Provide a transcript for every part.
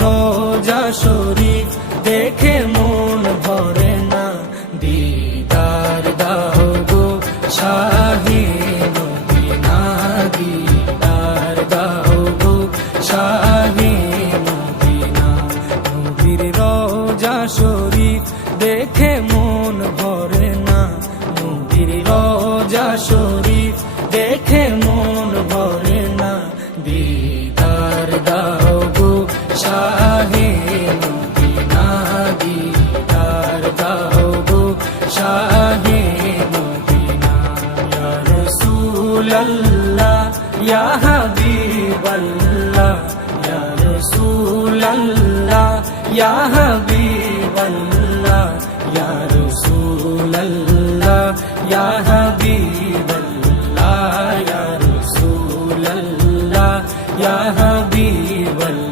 রোজা শরীফ দেখে মন ভরে না, দিদার দাও গো শাহে মদিনা, দিদার দাও গো শাহে মদিনা। নবীর রোজা শরীফ দেখে মন ভরে না, নবীর রোজা শরীফ দেখে মন ভরে না, দিদার দাও গো শাহে মদিনা, দিদার দাও গো শাহে মদিনা। ইয়া রাসূলাল্লাহ ইয়া হাবিবাল্লাহ, ইয়া রাসূলাল্লাহ ইয়া হাবিবাল্লাহ, ইয়া রাসূলাল্লাহ ইয়া হাবিবাল্লাহ, ইয়া রাসূলাল্লাহ ইয়া হাবিবাল্লাহ।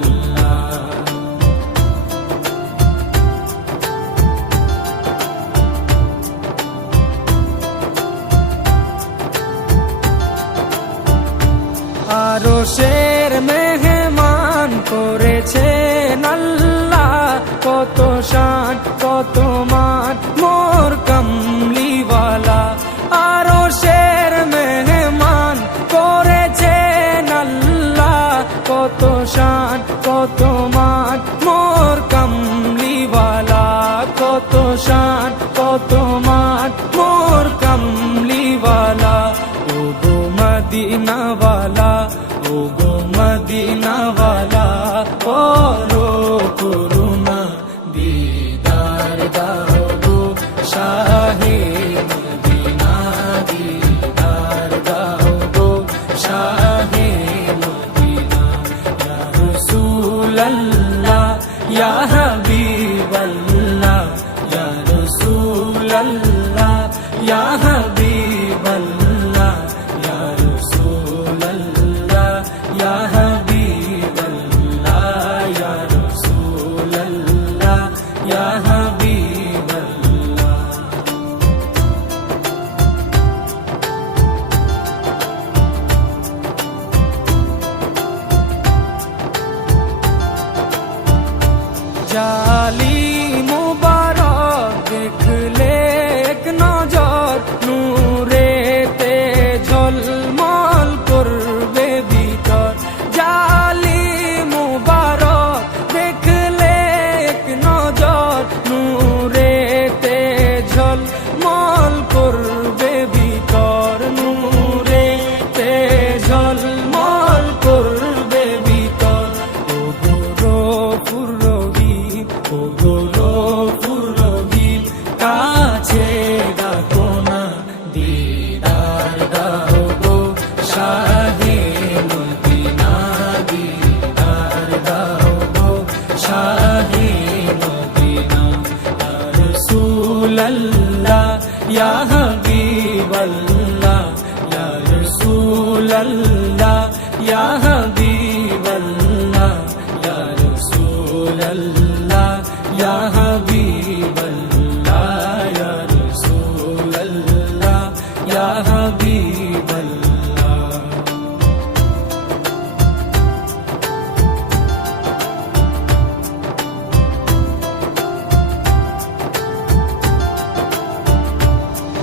আরশের মেহমান করেছেন আল্লাহ, কত শান কত মান মোর কামলিওয়ালা। আরশের মেহমান করেছেন আল্লাহ, কত শান কত মান মোর কামলিওয়ালা, কত শান কত মান মোর কামলিওয়ালা। ও গো মদিনাওয়ালা, ও গো মদিনাওয়ালা, করো করুণা, দিদার দাও গো শাহে মদিনা, দিদার দাও গো শাহে মদিনা। ইয়া রাসূলাল্লাহ ইয়া হাবিবাল্লাহ, ইয়া রাসূলাল্লাহ ইয়া হাবিবাল্লাহ, ইয়া রাসূলাল্লাহ ইয়া হাবিবাল্লাহ, ইয়া রাসূলাল্লাহ ইয়া হাবিবাল্লাহ। জালি মুবারক দেখলে এক নজর, নূরেতে ঝলমল করবে ভিতর। জালি মুবারক দেখলে এক নজর, নূরেতে ঝলমল করবে ভিতর, নূরেতে ঝলমল করবে ভিতর। ও গো গফুর রহিম, ও গো গফুর রহিম, কাছে ডাকো না, দিদার দাও গো শাহে মদিনা, দিদার দাও গো শাহে মদিনা। ইয়া রাসূলাল্লাহ ইয়া হাবিবাল্লাহ, ইয়া রাসূলাল্লাহ ইয়া হাবিবাল্লাহ, ইয়া রাসূলাল্লাহ ইয়া হাবিবাল্লাহ, ইয়া রাসূলাল্লাহ ইয়া হাবিবাল্লাহ।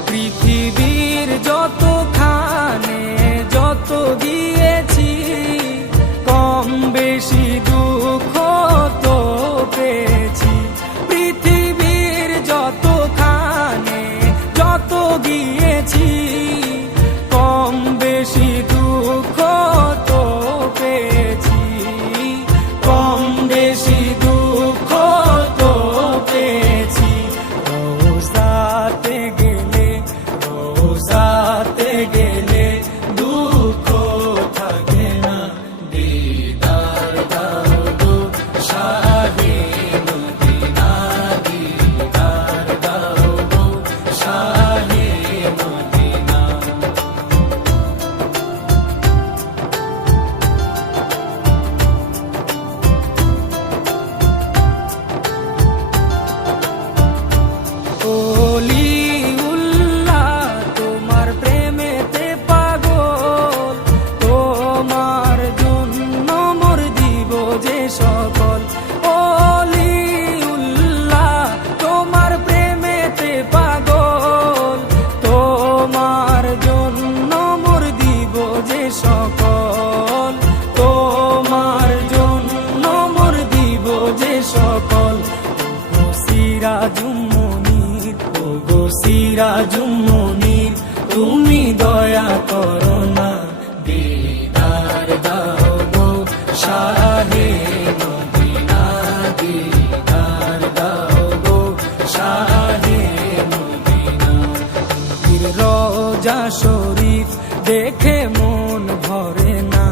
পৃথিবীর যতখানে যত দিয়েছি, কম বেশি দুঃখ তো পেয়েছি। সিরাজুম মুনীর তুমি দয়া করো না, দিদার দাও গো শাহে মদিনা, দিদার দাও গো শাহে মদিনা। নবীর রওজা শরীফ দেখে মন ভরে না,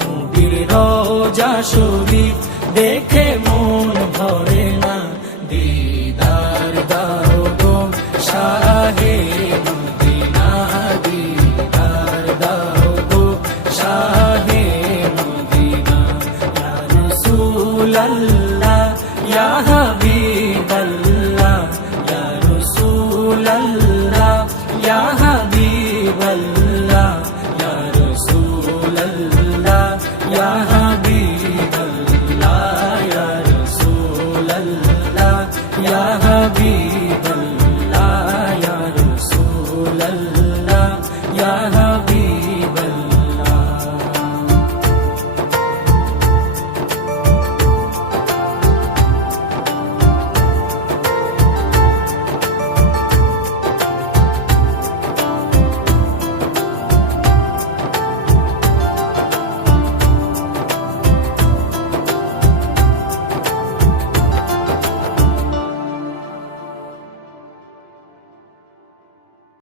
নবীর রওজা শরীফ দেখে মন ভরে না, দিদার দাও গো শাহে মদিনা, দিদার দাও গো শাহে মদিনা। ইয়া রাসূলাল্লাহ ইয়া হাবিবাল্লাহ, ইয়া রাসূলাল্লাহ ইয়া হাবিবাল্লাহ, ইয়া রাসূলাল্লাহ ইয়া হাবিবাল্লাহ, ইয়া রাসূলাল্লাহ ইয়া হাবিবাল্লাহ।